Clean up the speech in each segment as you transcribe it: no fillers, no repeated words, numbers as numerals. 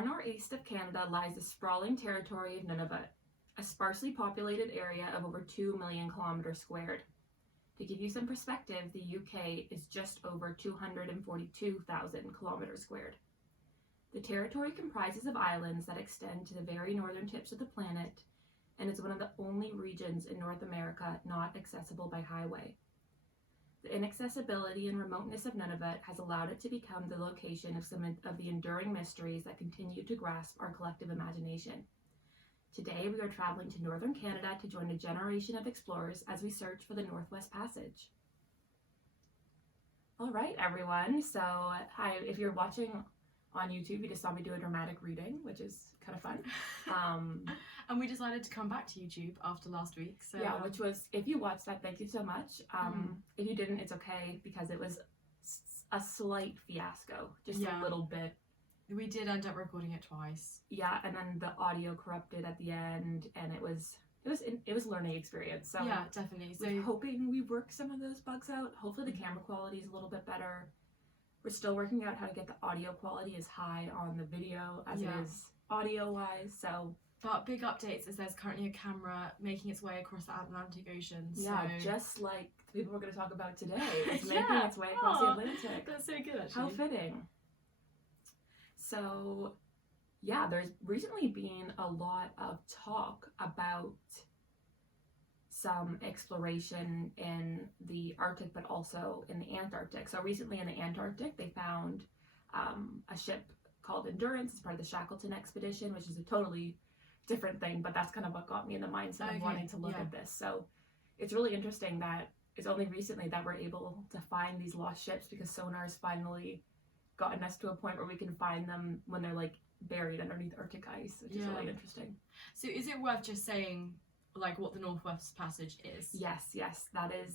far northeast of Canada lies the sprawling territory of Nunavut, a sparsely populated area of over 2 million kilometers squared. To give you some perspective, the UK is just over 242,000 kilometers squared. The territory comprises of islands that extend to the very northern tips of the planet, and is one of the only regions in North America not accessible by highway. The inaccessibility and remoteness of Nunavut has allowed it to become the location of some of the enduring mysteries that continue to grasp our collective imagination. Today, we are traveling to northern Canada to join a generation of explorers as we search for the Northwest Passage. All right, everyone. So, hi, if you're watching on YouTube, you just saw me do a dramatic reading, which is kind of fun. And we decided to come back to YouTube after last week. So yeah, which was, if you watched that, thank you so much. If you didn't, it's okay, because it was a slight fiasco, just a little bit. We did end up recording it twice. Yeah, and then the audio corrupted at the end, and it was a learning experience. So yeah, definitely. So we're hoping we work some of those bugs out. Hopefully the camera quality is a little bit better. We're still working out how to get the audio quality as high on the video as it is audio wise. So, but big updates is there's currently a camera making its way across the Atlantic Ocean. Yeah, just like the people we're going to talk about today. It's making its way across the Atlantic. That's so good, actually. How fitting. So, yeah, there's recently been a lot of talk about some exploration in the Arctic, but also in the Antarctic. So recently in the Antarctic, they found a ship called Endurance as part of the Shackleton expedition, which is a totally different thing, but that's kind of what got me in the mindset of wanting to look at this. So it's really interesting that it's only recently that we're able to find these lost ships, because sonar's finally gotten us to a point where we can find them when they're like buried underneath Arctic ice, which is really interesting. So is it worth just saying like what the Northwest Passage is? Yes, that is.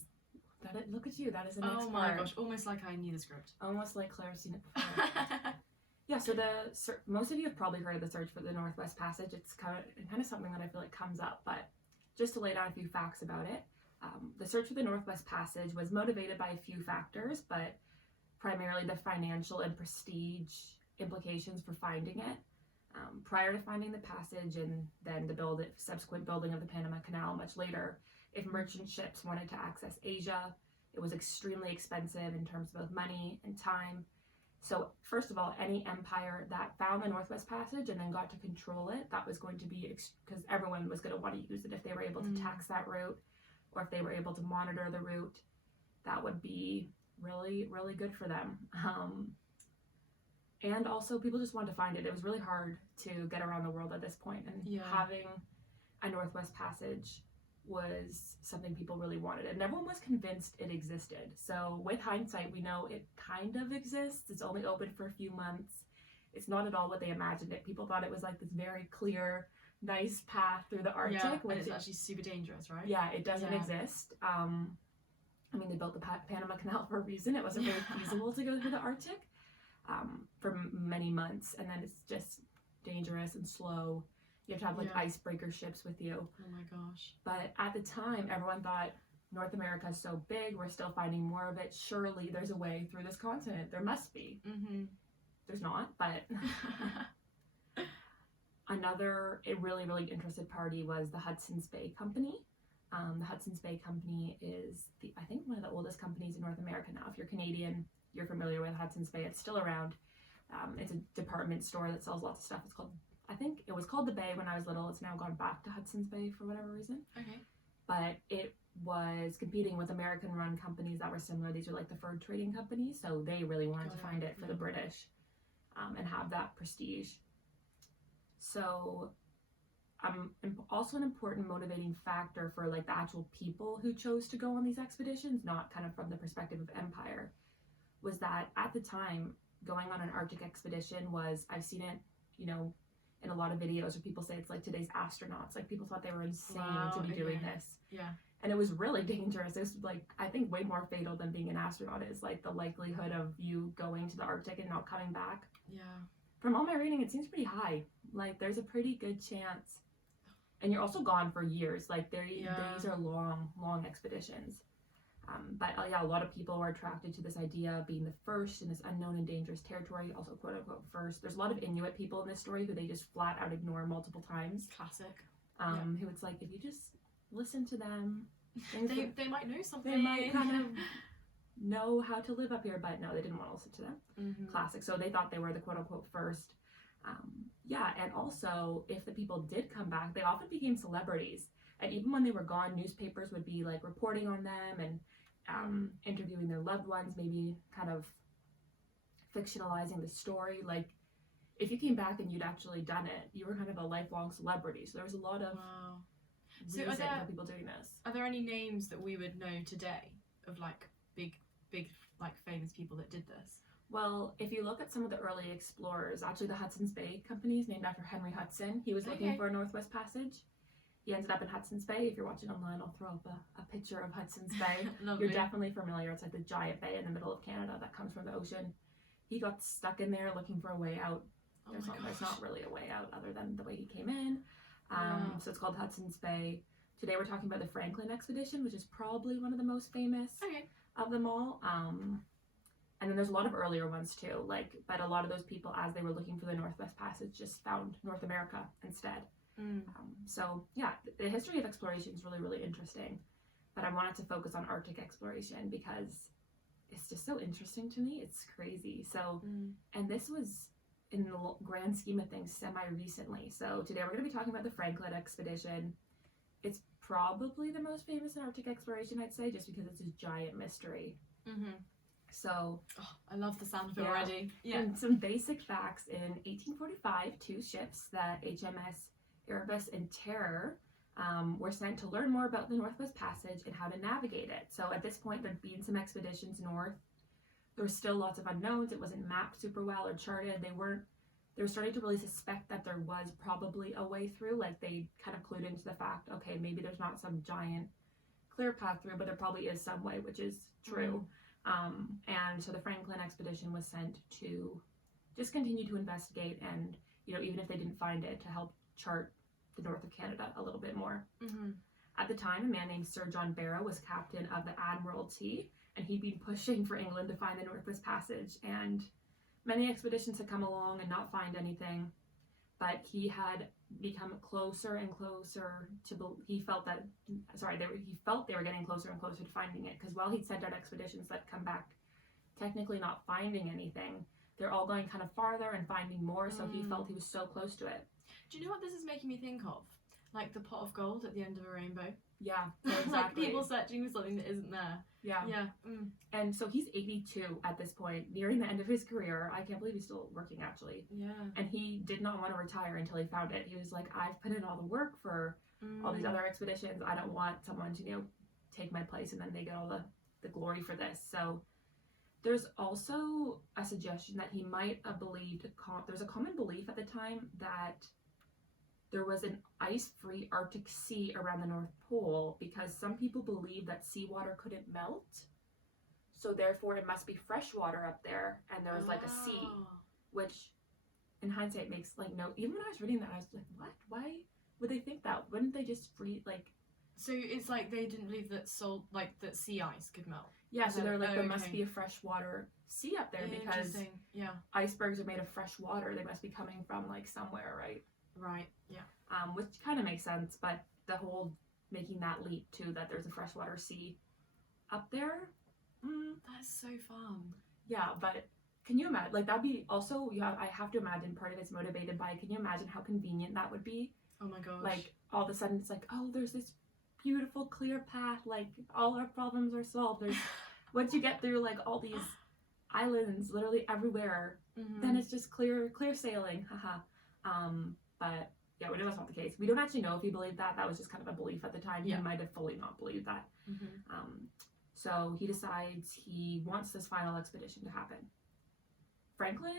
Look at you, that is an expert. Oh my gosh, almost like I knew the script. Almost like Claire's seen it before. Yeah, so most of you have probably heard of the search for the Northwest Passage. It's kind of something that I feel like comes up, but just to lay down a few facts about it, the search for the Northwest Passage was motivated by a few factors, but primarily the financial and prestige implications for finding it. Prior to finding the passage, and then the subsequent building of the Panama Canal much later, if merchant ships wanted to access Asia, it was extremely expensive in terms of both money and time. So first of all, any empire that found the Northwest Passage and then got to control it, that was going to be, because everyone was going to want to use it if they were able to tax that route, or if they were able to monitor the route, that would be really, really good for them. And also people just wanted to find it. It was really hard to get around the world at this point, and having a Northwest Passage was something people really wanted, and everyone was convinced it existed. So with hindsight, we know it kind of exists. It's only open for a few months. It's not at all what they imagined it. People thought it was like this very clear, nice path through the Arctic. And it's actually super dangerous, right? Yeah, it doesn't exist. I mean, they built the Panama Canal for a reason. It wasn't very feasible to go through the Arctic for many months, and then it's just dangerous and slow. You have to have like icebreaker ships with you. Oh my gosh. But at the time, everyone thought North America is so big, we're still finding more of it. Surely there's a way through this continent. There must be. There's not, but another really, really interested party was the Hudson's Bay Company. The Hudson's Bay Company is I think one of the oldest companies in North America now. If you're Canadian, you're familiar with Hudson's Bay. It's still around. It's a department store that sells lots of stuff. I think it was called the Bay when I was little. It's now gone back to Hudson's Bay for whatever reason. Okay. But it was competing with American-run companies that were similar. These are like the fur trading companies, so they really wanted to find it for the British and have that prestige. So also an important motivating factor for like the actual people who chose to go on these expeditions, not kind of from the perspective of empire, was that at the time, going on an Arctic expedition was, I've seen it, in a lot of videos where people say it's like today's astronauts. Like people thought they were insane to be doing this. Yeah. And it was really dangerous. It was like, I think way more fatal than being an astronaut is like the likelihood of you going to the Arctic and not coming back. Yeah. From all my reading, it seems pretty high. Like there's a pretty good chance. And you're also gone for years. Like these are long expeditions. But yeah, a lot of people were attracted to this idea of being the first in this unknown and dangerous territory, also quote unquote first. There's a lot of Inuit people in this story who they just flat out ignore multiple times. Classic. Who it's like, if you just listen to them, They might know something. they might kind of know how to live up here, but no, they didn't want to listen to them. Mm-hmm. Classic. So they thought they were the quote unquote first. Yeah, and also if the people did come back, they often became celebrities. And even when they were gone, newspapers would be like reporting on them and interviewing their loved ones, maybe kind of fictionalizing the story. Like if you came back and you'd actually done it, you were kind of a lifelong celebrity. So there was a lot of reason for people doing this. Are there any names that we would know today of like big like famous people that did this? Well, if you look at some of the early explorers, actually the Hudson's Bay Company is named after Henry Hudson. He was looking for a Northwest Passage. He ended up in Hudson's Bay. If you're watching online, I'll throw up a picture of Hudson's Bay. You're definitely familiar. It's like the giant bay in the middle of Canada that comes from the ocean. He got stuck in there looking for a way out. There's not really a way out other than the way he came in. So it's called Hudson's Bay. Today we're talking about the Franklin expedition, which is probably one of the most famous of them all. And then there's a lot of earlier ones too. But a lot of those people, as they were looking for the Northwest Passage, just found North America instead. So yeah, the history of exploration is really, really interesting. But I wanted to focus on Arctic exploration because it's just so interesting to me. It's crazy. So, and this was in the grand scheme of things semi-recently. So today we're going to be talking about the Franklin expedition. It's probably the most famous in Arctic exploration, I'd say, just because it's a giant mystery. So I love the sound of it already. Yeah. And some basic facts: in 1845, two ships, the HMS Erebus and Terror, were sent to learn more about the Northwest Passage and how to navigate it. So at this point, there'd been some expeditions north. There were still lots of unknowns. It wasn't mapped super well or charted. They were starting to really suspect that there was probably a way through. Like they kind of clued into the fact, okay, maybe there's not some giant clear path through, but there probably is some way, which is true. And so the Franklin expedition was sent to just continue to investigate and, even if they didn't find it, to help chart the north of Canada a little bit more. At the time, a man named Sir John Barrow was captain of the Admiralty, and he'd been pushing for England to find the Northwest Passage, and many expeditions had come along and not find anything, but he had become closer and closer to, he felt they were getting closer and closer to finding it, because while he'd sent out expeditions that come back technically not finding anything, they're all going kind of farther and finding more, so he felt he was so close to it. Do you know what this is making me think of? Like the pot of gold at the end of a rainbow. Yeah, exactly. Like people searching for something that isn't there. Yeah. And so he's 82 at this point, nearing the end of his career. I can't believe he's still working, actually. Yeah. And he did not want to retire until he found it. He was like, I've put in all the work for all these other expeditions. I don't want someone to, take my place and then they get all the glory for this. So there's also a suggestion that he might have believed, there's a common belief at the time that there was an ice-free Arctic Sea around the North Pole, because some people believe that seawater couldn't melt, so therefore it must be fresh water up there, and there was like a sea, which in hindsight makes no, even when I was reading that I was like, what? Why would they think that? Wouldn't they just freeze So it's like they didn't believe that that sea ice could melt. Yeah, so they're like, there must be a freshwater sea up there, because icebergs are made of fresh water. They must be coming from somewhere, right? Right, yeah. Which kind of makes sense, but the whole making that leap to that there's a freshwater sea up there. That's so fun. Yeah, but can you imagine? That'd be also, I have to imagine part of it's motivated by, can you imagine how convenient that would be? Oh my gosh. All of a sudden it's oh, there's this beautiful clear path, all our problems are solved. There's once you get through all these islands literally everywhere, then it's just clear sailing. Haha. But yeah, we know that's not the case. We don't actually know if he believed that. That was just kind of a belief at the time. Yeah. He might have fully not believed that. So he decides he wants this final expedition to happen. Franklin,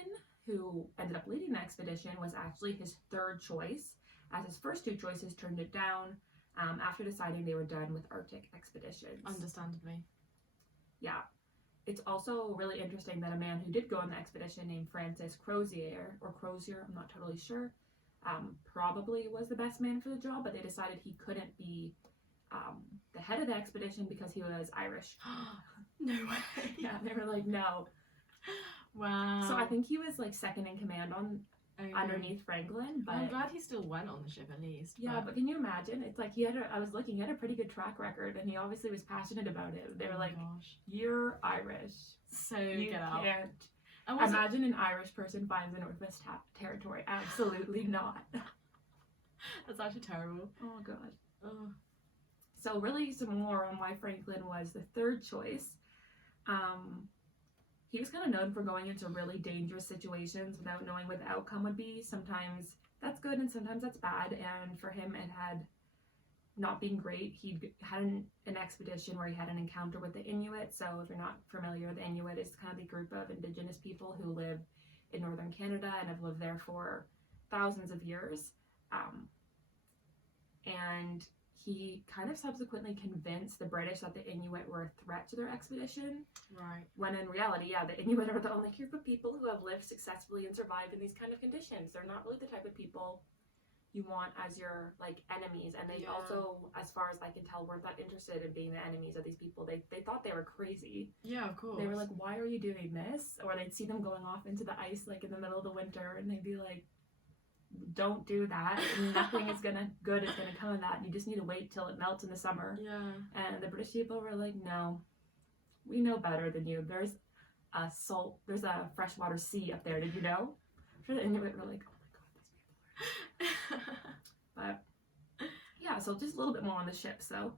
who ended up leading the expedition, was actually his third choice, as his first two choices turned it down after deciding they were done with Arctic expeditions. Understandably. Yeah. It's also really interesting that a man who did go on the expedition named Francis Crozier, I'm not totally sure, probably was the best man for the job, but they decided he couldn't be the head of the expedition because he was Irish. No way. Yeah, they were like, no. Wow. So I think he was like second in command on underneath Franklin. But I'm glad he still went on the ship at least. yeah, but can you imagine? It's like he had a pretty good track record, and he obviously was passionate about it. They were like, gosh. "You're Irish, So you get out." can't." And was Imagine an Irish person finds the Northwest Territory. Absolutely not. That's actually terrible. Oh god. Oh. So really, some more on why Franklin was the third choice. He was kind of known for going into really dangerous situations without knowing what the outcome would be. Sometimes that's good and sometimes that's bad. And for him, it had not been great. He had an expedition where he had an encounter with the Inuit. So if you're not familiar, the Inuit is kind of the group of indigenous people who live in northern Canada and have lived there for thousands of years. And he kind of subsequently convinced the British that the Inuit were a threat to their expedition. Right. When in reality, yeah, the Inuit are the only group of people who have lived successfully and survived in these kind of conditions. They're not really the type of people you want as your like enemies. And they also, as far as I can tell, weren't that interested in being the enemies of these people. They thought they were crazy. Yeah, of course. They were like, why are you doing this? Or they'd see them going off into the ice like in the middle of the winter, and they'd be like, don't do that. Nothing is good is gonna come of that. You just need to wait till it melts in the summer. Yeah. And the British people were like, no, we know better than you. There's a freshwater sea up there. Did you know? I'm sure the Inuit were like, oh my god, these people are. But yeah, so just a little bit more on the ship. So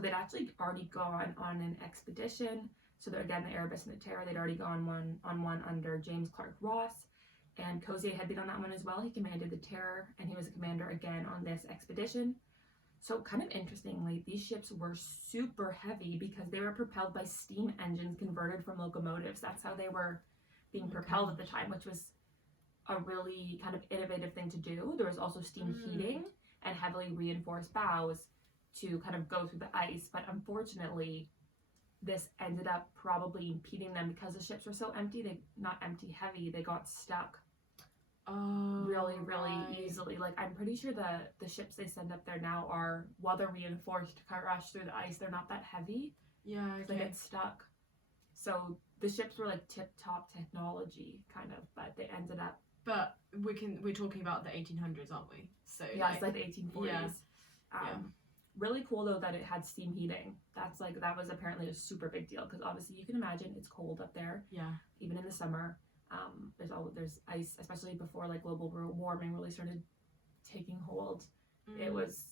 they'd actually already gone on an expedition. So they're again the Erebus and the Terror. They'd already gone one under James Clark Ross. And Crozier had been on that one as well. He commanded the Terror, and he was a commander again on this expedition. So kind of interestingly, these ships were super heavy because they were propelled by steam engines converted from locomotives. That's how they were being propelled at the time, which was a really kind of innovative thing to do. There was also steam heating and heavily reinforced bows to kind of go through the ice. But unfortunately, this ended up probably impeding them because the ships were so empty. Heavy. They got stuck really easily. Like, I'm pretty sure the ships they send up there now are, while they're reinforced to rush through the ice, they're not that heavy. Yeah, okay. They get stuck. So the ships were like tip-top technology, kind of, but they ended up. But we're talking about the 1800s, aren't we? So yeah, it's like the 1840s. Yeah. Really cool though that it had steam heating. That was apparently a super big deal because obviously you can imagine it's cold up there. Yeah. Even in the summer. There's ice, especially before like global warming really started taking hold. It was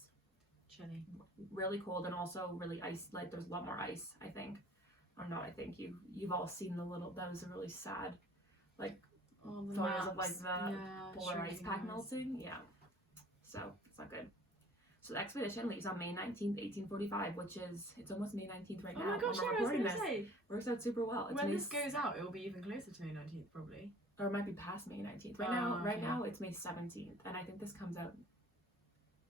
chilly, really cold, and also really ice. Like there's a lot more ice. I think, or not. I think you've all seen that was a really sad, like photos of like the polar ice pack melting. Yeah, so it's not good. So the expedition leaves on May 19th, 1845, which is, it's almost May 19th right now. Oh my gosh, yeah, I was going to say. Works out super well. When this goes out, it will be even closer to May 19th, probably. Or it might be past May 19th. Right now, it's May 17th, and I think this comes out...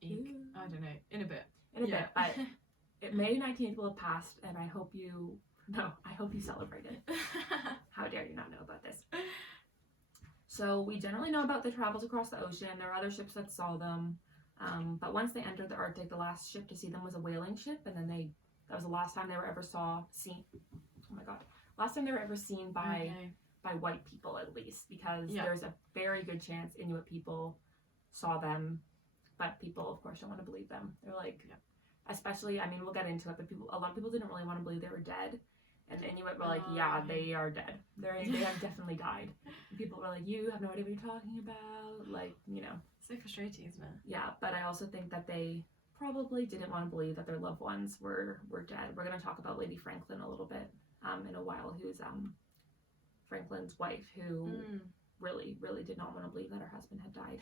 I don't know, in a bit. But May 19th will have passed, and I hope you celebrate it. How dare you not know about this? So we generally know about the travels across the ocean. There are other ships that saw them. But once they entered the Arctic, the last ship to see them was a whaling ship, and then that was the last time they were ever seen. Oh my god! Last time they were ever seen by white people, at least, because there's a very good chance Inuit people saw them, but people, of course, don't want to believe them. They're like, especially, I mean, we'll get into it, but a lot of people didn't really want to believe they were dead, and the Inuit were like, they are dead. They have definitely died. And people were like, you have no idea what you're talking about, like, you know. So frustrating, isn't it? Yeah, but I also think that they probably didn't want to believe that their loved ones were dead. We're going to talk about Lady Franklin a little bit in a while, who's Franklin's wife, who really, really did not want to believe that her husband had died.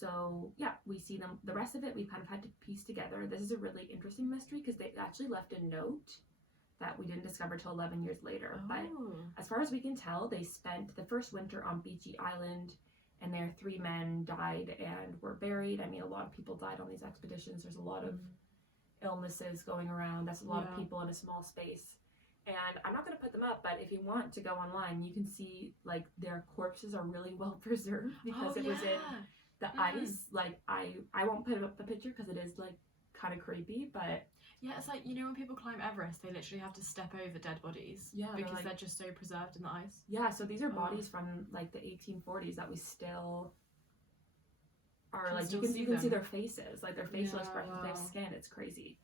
So yeah, we see them. The rest of it we've kind of had to piece together. This is a really interesting mystery because they actually left a note that we didn't discover till 11 years later. But as far as we can tell, they spent the first winter on Beechy Island, and their 3 men died and were buried. I mean, a lot of people died on these expeditions. There's a lot of illnesses going around. That's a lot of people in a small space. And I'm not going to put them up, but if you want to go online, you can see, like, their corpses are really well preserved because it was in the ice. Like, I won't put up the picture because it is, like, kind of creepy, but Yeah, it's like, you know, when people climb Everest, they literally have to step over dead bodies. Yeah, they're because like- they're just so preserved in the ice. yeah, so these are Oh. bodies from like the 1840s that we still are Can like still you see can see them. their faces, like their facial Yeah, expressions, they have wow. skin, it's crazy.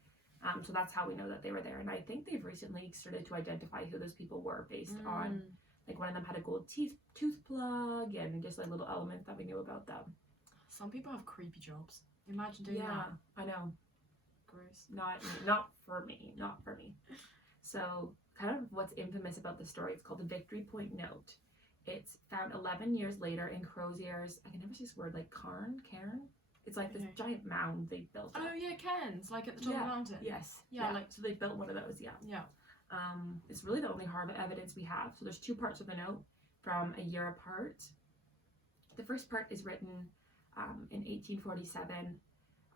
So that's how we know that they were there, and I think they've recently started to identify who those people were based on, like one of them had a gold tooth plug and just like little elements that we knew about them. Some people have creepy jobs. Imagine doing Yeah, that. I know. Gross. Not for me. So kind of what's infamous about the story, it's called the Victory Point Note. It's found 11 years later in Crozier's, I can never say this word, like cairn? It's like this Okay. giant mound they built. Oh yeah, Cairns, like at the top of the mountain. Yes. Yeah, like- so they built one of those, yeah. Yeah. It's really the only hard evidence we have. So there's two parts of the note from a year apart. The first part is written in 1847,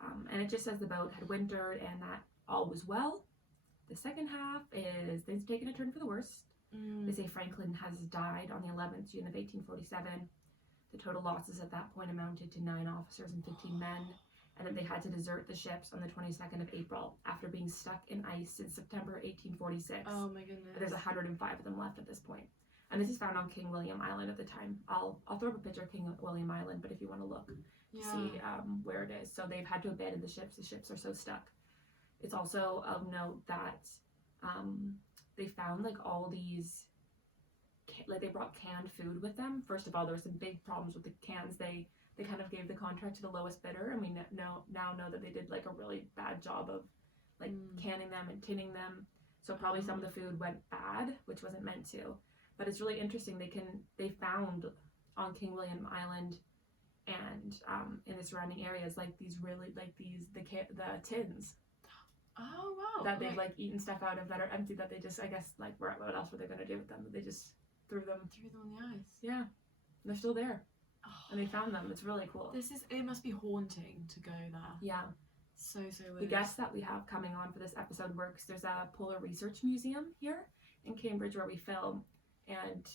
and it just says the boat had wintered and that all was well. The second half is things have taken a turn for the worse. They say Franklin has died on the 11th June of 1847. The total losses at that point amounted to 9 officers and 15 men, and that they had to desert the ships on the 22nd of April after being stuck in ice since September 1846. Oh my goodness. There's 105 of them left at this point. And this is found on King William Island at the time. I'll throw up a picture of King William Island, but if you want to look, see where it is. So they've had to abandon the ships. The ships are so stuck. It's also of note that they found like all these, like they brought canned food with them. First of all, there were some big problems with the cans. They kind of gave the contract to the lowest bidder, and we now know that they did like a really bad job of like canning them and tinning them. So probably some of the food went bad, which wasn't meant to. But it's really interesting. They found on King William Island and in the surrounding areas like these really like the tins. Oh wow. That they've like eaten stuff out of that are empty, that they just, I guess, like what else were they gonna do with them? They just threw them on the ice. Yeah, they're still there, Oh, and they found them. It's really cool. it must be haunting to go there. Yeah. So weird. The guest that we have coming on for this episode works. There's a Polar Research Museum here in Cambridge where we film, and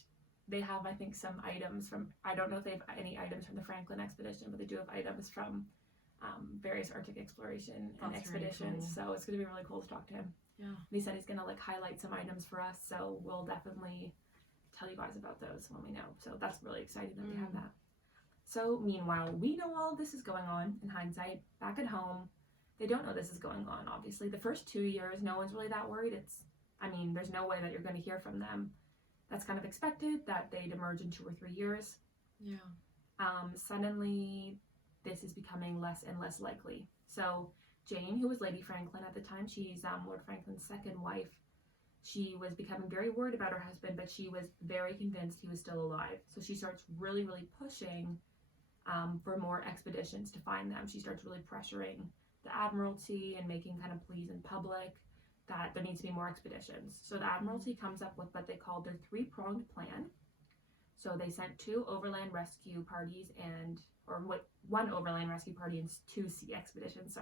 they have, I think, some items from, I don't know if they have any items from the Franklin expedition, but they do have items from various Arctic exploration and That's really expeditions. cool. So it's gonna be really cool to talk to him. Yeah. And he said he's gonna like highlight some items for us, so we'll definitely tell you guys about those when we know. So that's really exciting that we have that. So meanwhile, we know all of this is going on in hindsight. Back at home, they don't know this is going on, obviously. The first 2 years, no one's really that worried. There's no way that you're going to hear from them. That's kind of expected, that they'd emerge in 2 or 3 years. Yeah. Suddenly, this is becoming less and less likely. So Jane, who was Lady Franklin at the time, she's Lord Franklin's second wife. She was becoming very worried about her husband, but she was very convinced he was still alive. So she starts really, really pushing for more expeditions to find them. She starts really pressuring the Admiralty and making kind of pleas in public that there needs to be more expeditions. So the Admiralty comes up with what they called their 3-pronged plan. So they sent 2 overland rescue parties one overland rescue party and 2 sea expeditions,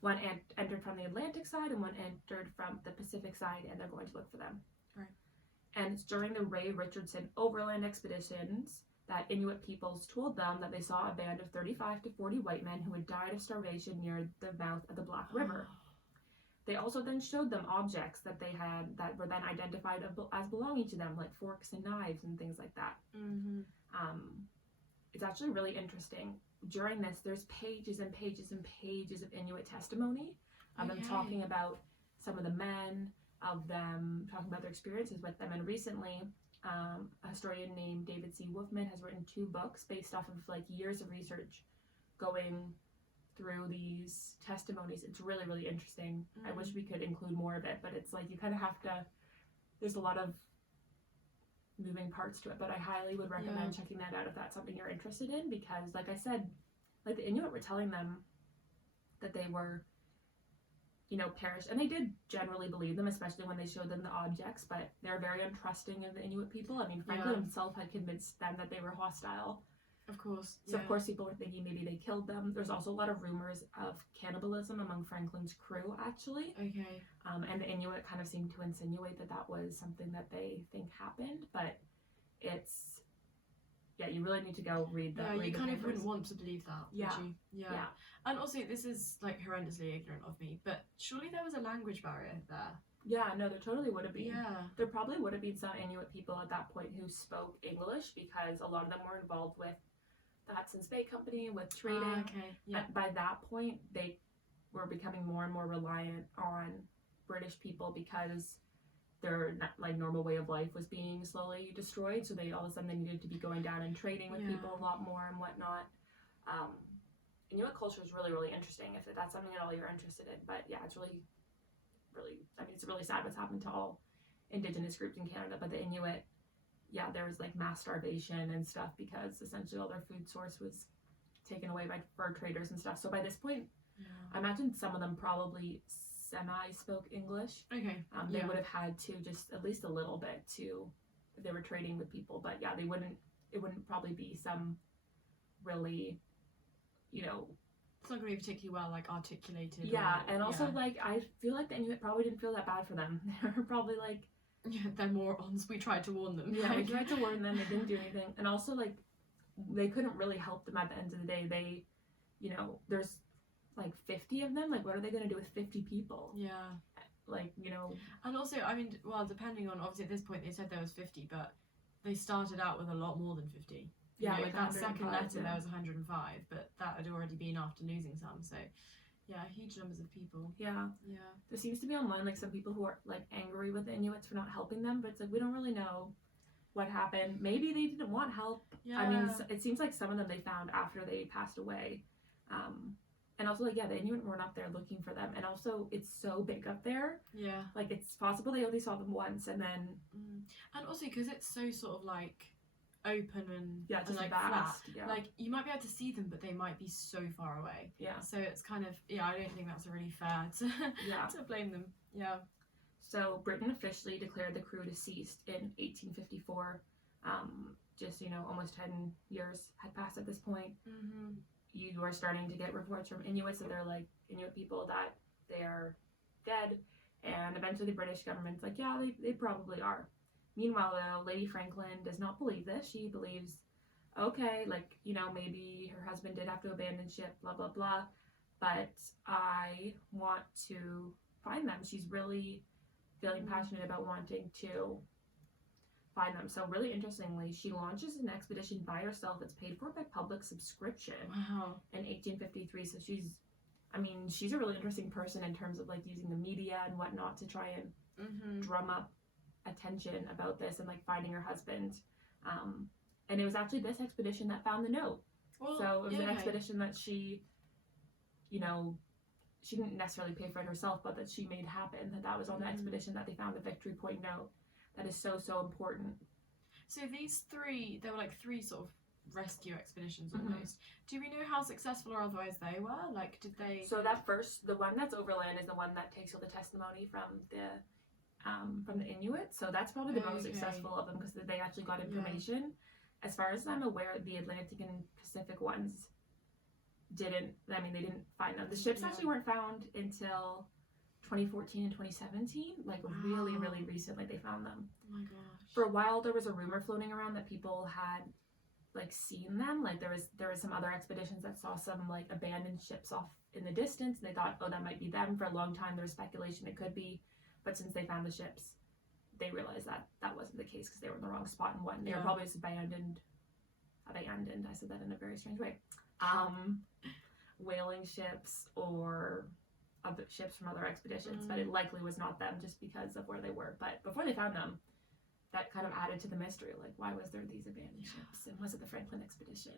One entered from the Atlantic side and one entered from the Pacific side, and they're going to look for them. Right. And it's during the Ray Richardson overland expeditions that Inuit peoples told them that they saw a band of 35 to 40 white men who had died of starvation near the mouth of the Black River. They also then showed them objects that they had that were then identified as belonging to them, like forks and knives and things like that. It's actually really interesting. During this, there's pages and pages and pages of Inuit testimony of them talking about some of the men, of them talking about their experiences with them. And recently, a historian named David C. Wolfman has written 2 books based off of like years of research going through these testimonies. It's really, really interesting. I wish we could include more of it, but it's like you kind of have to, there's a lot of moving parts to it, but I highly would recommend checking that out if that's something you're interested in, because like I said, like the Inuit were telling them that they were, perished, and they did generally believe them, especially when they showed them the objects, but they're very untrusting of the Inuit people. I mean, Franklin himself had convinced them that they were hostile. Of course. So of course people were thinking maybe they killed them. There's also a lot of rumors of cannibalism among Franklin's crew, actually. Okay. And the Inuit kind of seem to insinuate that was something that they think happened, but it's yeah, you really need to go read that. Yeah, you kind of wouldn't want to believe that, Yeah. would you? Yeah. Yeah. And also, this is like horrendously ignorant of me, but surely there was a language barrier there. Yeah, no, there totally would have been. Yeah. There probably would have been some Inuit people at that point who spoke English because a lot of them were involved with the Hudson's Bay Company, with trading. Okay. Yeah. By that point, they were becoming more and more reliant on British people because their like normal way of life was being slowly destroyed. So they all of a sudden they needed to be going down and trading with people a lot more and whatnot. Inuit culture is really, really interesting if that's something at all you're interested in. But yeah, it's really, I mean, it's really sad what's happened to all Indigenous groups in Canada. But the Inuit, yeah, there was like mass starvation and stuff because essentially all their food source was taken away by fur traders and stuff. So by this point, I imagine some of them probably semi-spoke English. Okay. They would have had to just at least a little bit to, if they were trading with people. But yeah, it wouldn't probably be some really, you know. It's not going to be particularly well like articulated. Yeah, and also like I feel like the Inuit probably didn't feel that bad for them. They were probably like, yeah, they're morons. We tried to warn them. Yeah, we tried to warn them. They didn't do anything, and also like they couldn't really help them at the end of the day. They, you know, there's like 50 of them. Like, what are they going to do with 50 people? Yeah. Like, you know. And also, I mean, well, depending on, obviously at this point they said there was 50, but they started out with a lot more than 50. Yeah, with that second 105, letter there was 105, but that had already been after losing some, so yeah, huge numbers of people. Yeah. Yeah. There seems to be online like some people who are like angry with the Inuits for not helping them, but it's like we don't really know what happened. Maybe they didn't want help. Yeah. I mean, it seems like some of them they found after they passed away. And also, like, yeah, the Inuit weren't up there looking for them. And also, it's so big up there. Yeah. Like, it's possible they only saw them once and then... And also, because it's so sort of, like, open and, yeah, just and like, vast. flat. Yeah. Like, you might be able to see them, but they might be so far away. Yeah. So it's kind of... Yeah, I don't think that's really fair to, to blame them. Yeah. So, Britain officially declared the crew deceased in 1854. Just, you know, almost 10 years had passed at this point. Mm-hmm. You are starting to get reports from Inuits that they're like Inuit people that they're dead, and eventually the British government's like, yeah, they probably are. Meanwhile, though, Lady Franklin does not believe this. She believes, okay, like, you know, maybe her husband did have to abandon ship, blah, blah, blah, but I want to find them. She's really feeling passionate about wanting to find them. So really interestingly, she launches an expedition by herself. It's paid for by public subscription. Wow. In 1853. So she's a really interesting person in terms of like using the media and whatnot to try and drum up attention about this and like finding her husband. And it was actually this expedition that found the note. Well, so it was an expedition that she, you know, she didn't necessarily pay for it herself, but that she made happen. That was on the expedition that they found the Victory Point note. That is so, so important. So these three, there were like three sort of rescue expeditions almost. Do we know how successful or otherwise they were? Like, did they... So that first, the one that's overland is the one that takes all the testimony from the Inuit. So that's probably the most successful of them because they actually got information. Yeah. As far as I'm aware, the Atlantic and Pacific ones they didn't find them. The ships actually weren't found until 2014 and 2017, like really, really recent, like they found them. Oh my gosh. For a while, there was a rumor floating around that people had like seen them. Like there was some other expeditions that saw some like abandoned ships off in the distance, and they thought, oh, that might be them. For a long time, there was speculation it could be, but since they found the ships, they realized that that wasn't the case because they were in the wrong spot in one. They were probably just abandoned. I said that in a very strange way. Whaling ships or other ships from other expeditions, but it likely was not them just because of where they were. But before they found them, that kind of added to the mystery. Like, why was there these abandoned ships, and was it the Franklin expedition?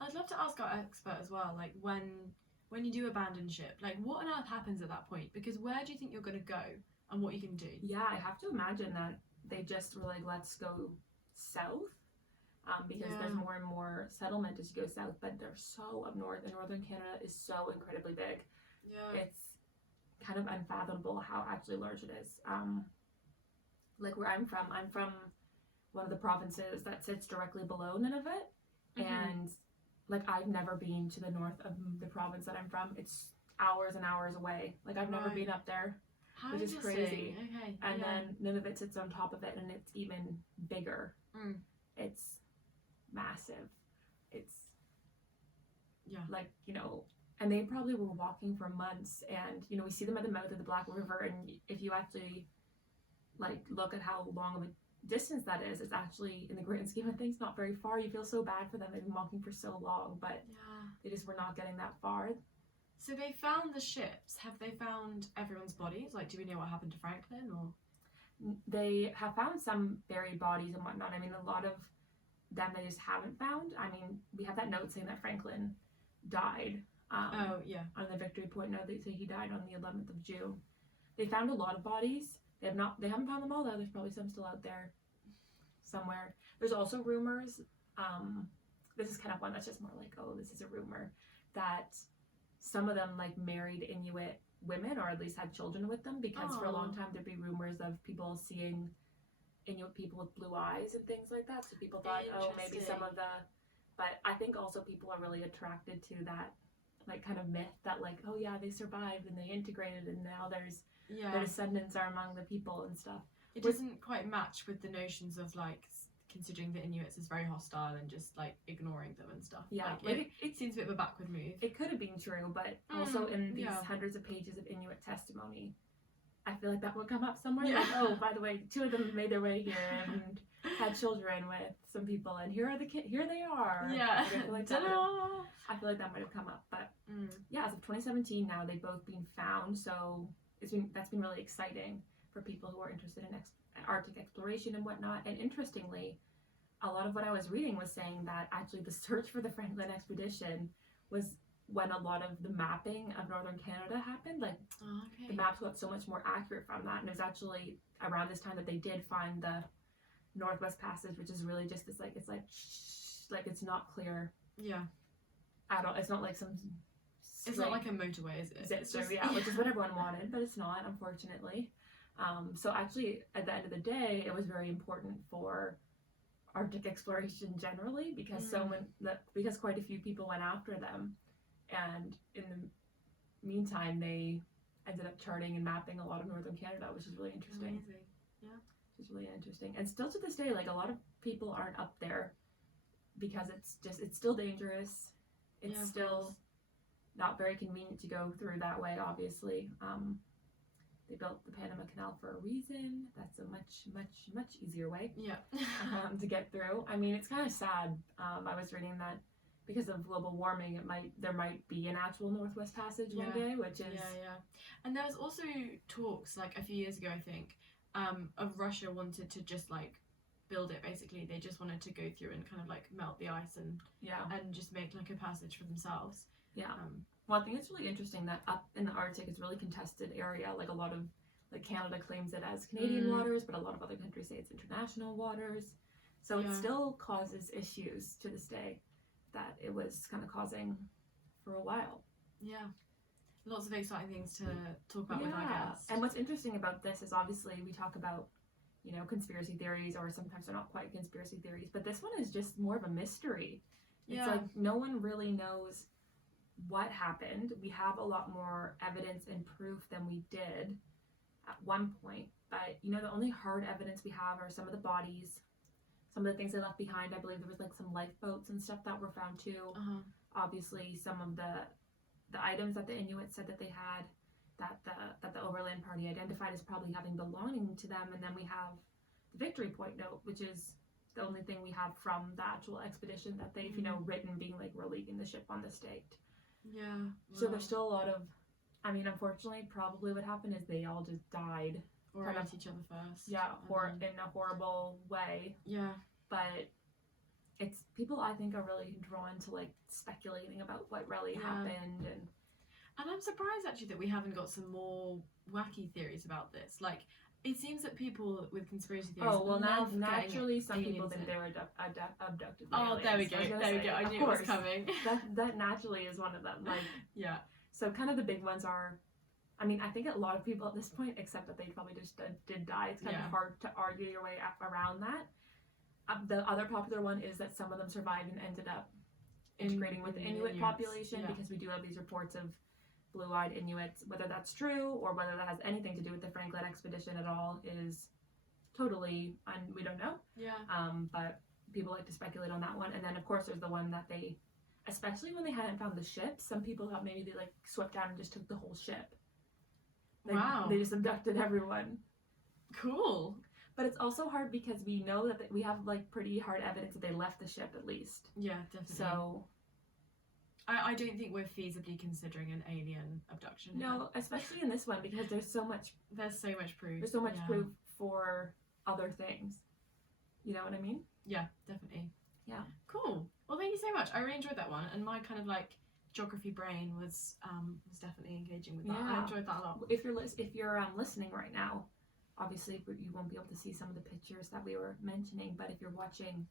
I'd love to ask our expert as well, like when you do abandon ship, like what on earth happens at that point? Because where do you think you're going to go and what you can do? Yeah, I have to imagine that they just were like, let's go south. Because there's more and more settlement as you go south, but they're so up north, and northern Canada is so incredibly big. Yeah. It's kind of unfathomable how actually large it is. Like where I'm from one of the provinces that sits directly below Nunavut, and like I've never been to the north of the province that I'm from. It's hours and hours away. Like I've never been up there, which is crazy. Okay. And then Nunavut sits on top of it, and it's even bigger. It's massive. It's like, and they probably were walking for months, and we see them at the mouth of the Black River, and if you actually like look at how long of a distance that is, it's actually, in the grand scheme of things, not very far. You feel so bad for them. They've been walking for so long, but they just were not getting that far. So they found the ships. Have they found everyone's bodies? Like, do we know what happened to Franklin? Or they have found some buried bodies and whatnot. I mean, a lot of them they just haven't found. I mean, we have that note saying that Franklin died. On the Victory Point note, they say he died on the 11th of June. They found a lot of bodies. They haven't found them all though. There's probably some still out there somewhere. There's also rumors. This is kind of one that's just more like, oh, this is a rumor, that some of them like married Inuit women, or at least had children with them, because for a long time there'd be rumors of people seeing Inuit people with blue eyes and things like that. So people thought, oh, maybe some of the. But I think also people are really attracted to that, like, kind of myth that, like, oh yeah, they survived and they integrated and now their descendants are among the people and stuff. It doesn't quite match with the notions of, like, considering the Inuits as very hostile and just, like, ignoring them and stuff. Yeah, like, it seems a bit of a backward move. It could have been true, but also in these hundreds of pages of Inuit testimony, I feel like that would come up somewhere. Yeah. Like, oh, by the way, 2 of them made their way here and had children with some people, and here they are. Yeah. Like I feel like that might have come up, but as of 2017 now, they've both been found, so that's been really exciting for people who are interested in Arctic exploration and whatnot. And interestingly, a lot of what I was reading was saying that actually the search for the Franklin expedition was when a lot of the mapping of northern Canada happened. Like, the maps got so much more accurate from that, and it was actually around this time that they did find the Northwest Passage, which is really just this, like, it's like, like, it's not clear at all. It's not like some it's not like a motorway, is it? It's just, which is what everyone wanted, but it's not, unfortunately. So actually, at the end of the day, it was very important for Arctic exploration generally, because because quite a few people went after them, and in the meantime, they ended up charting and mapping a lot of northern Canada, which is really interesting. Amazing. Yeah. Which is really interesting. And still to this day, like, a lot of people aren't up there because it's still dangerous. It's still not very convenient to go through that way, obviously. They built the Panama Canal for a reason. That's a much easier way to get through. I mean, it's kind of sad. I was reading that because of global warming, there might be an actual Northwest Passage one day, which is And there was also talks, like, a few years ago, I think, of Russia wanted to just, like, build it. Basically, they just wanted to go through and kind of, like, melt the ice and just make, like, a passage for themselves. Well, I think it's really interesting that up in the Arctic it's a really contested area. Like, a lot of, like, Canada claims it as Canadian waters, but a lot of other countries say it's international waters. So it still causes issues to this day that it was kind of causing for a while. Yeah. Lots of exciting things to talk about with our guests. And what's interesting about this is, obviously, we talk about, conspiracy theories, or sometimes they're not quite conspiracy theories, but this one is just more of a mystery. It's like no one really knows what happened. We have a lot more evidence and proof than we did at one point, but the only hard evidence we have are some of the bodies, some of the things they left behind. I believe there was, like, some lifeboats and stuff that were found too. Obviously, some of the items that the Inuit said that they had, that the Overland Party identified as probably having belonging to them. And then we have the Victory Point note, which is the only thing we have from the actual expedition that they've written, being like, we're leaving the ship on this date. So there's still a lot of, I mean, unfortunately, probably what happened is they all just died. Or ate each other first. In a horrible way. But it's, people, I think, are really drawn to, like, speculating about what really happened. And I'm surprised, actually, that we haven't got some more wacky theories about this. Like, it seems that people with conspiracy theories naturally some people think they were abducted by aliens. There we go. I knew it was coming. That naturally is one of them. Like, so kind of the big ones are, I mean, I think a lot of people at this point accept that they probably just did die. It's kind of hard to argue your way around that. The other popular one is that some of them survived and ended up integrating with the Inuit population, because we do have these reports of blue-eyed Inuits. Whether that's true or whether that has anything to do with the Franklin expedition at all is totally, we don't know. But people like to speculate on that one. And then of course there's the one that they, especially when they hadn't found the ship, some people thought maybe they like swept down and just took the whole ship. Like, wow. They just abducted everyone. Cool. But it's also hard because we know that we have like pretty hard evidence that they left the ship at least. Yeah, definitely. So I don't think we're feasibly considering an alien abduction. No, especially in this one because there's so much proof. There's so much proof for other things. You know what I mean? Yeah, definitely. Yeah. Cool. Well, thank you so much. I really enjoyed that one, and my kind of like geography brain was definitely engaging with that. Yeah. I enjoyed that a lot. If you're listening right now, obviously you won't be able to see some of the pictures that we were mentioning, but if you're watching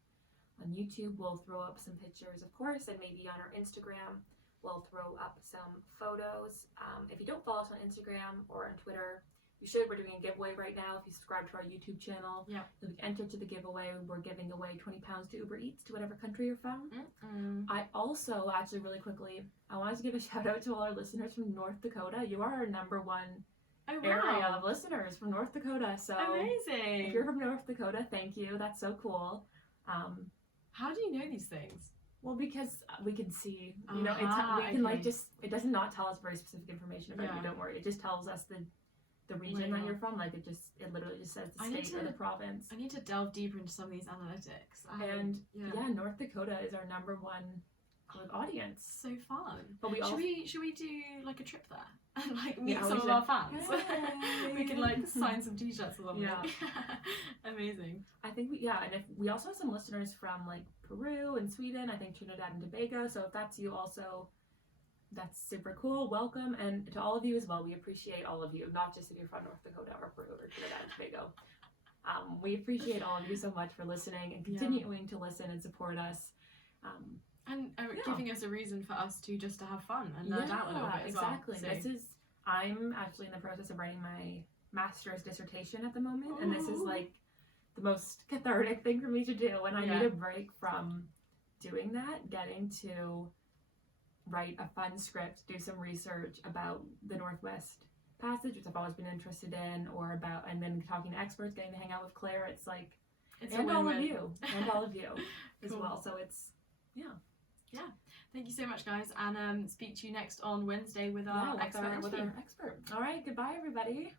on YouTube, we'll throw up some pictures, of course, and maybe on our Instagram, we'll throw up some photos. If you don't follow us on Instagram or on Twitter, you should. We're doing a giveaway right now. If you subscribe to our YouTube channel, you'll be entered to the giveaway. We're giving away £20 to Uber Eats to whatever country you're from. I also, actually, really quickly, I wanted to give a shout out to all our listeners from North Dakota. You are our number one area of listeners from North Dakota. So amazing. If you're from North Dakota, thank you. That's so cool. How do you know these things? Well, because we can see, we can like just, it does not tell us very specific information about you, don't worry. It just tells us the region that you're from. Like it literally just says the state or the province. I need to delve deeper into some of these analytics. And North Dakota is our number one audience. So fun. But should we do like a trip there and like meet some of our fans? We can like sign some t-shirts or something. Amazing. I think and if we also have some listeners from like Peru and Sweden, I think Trinidad and Tobago, so if that's you also, that's super cool. Welcome. And to all of you as well, we appreciate all of you, not just if you're from North Dakota or Peru or Trinidad and Tobago. We appreciate all of you so much for listening and continuing to listen and support us. And giving us a reason for us to just to have fun and nerd out a little bit as exactly. well. So. I'm actually in the process of writing my master's dissertation at the moment, and this is like the most cathartic thing for me to do, and I need a break from doing that, getting to write a fun script, do some research about the Northwest Passage, which I've always been interested in, and then talking to experts, getting to hang out with Claire. It's all of you as well. So it's Thank you so much, guys, and speak to you next on Wednesday with our expert. All right, goodbye, everybody.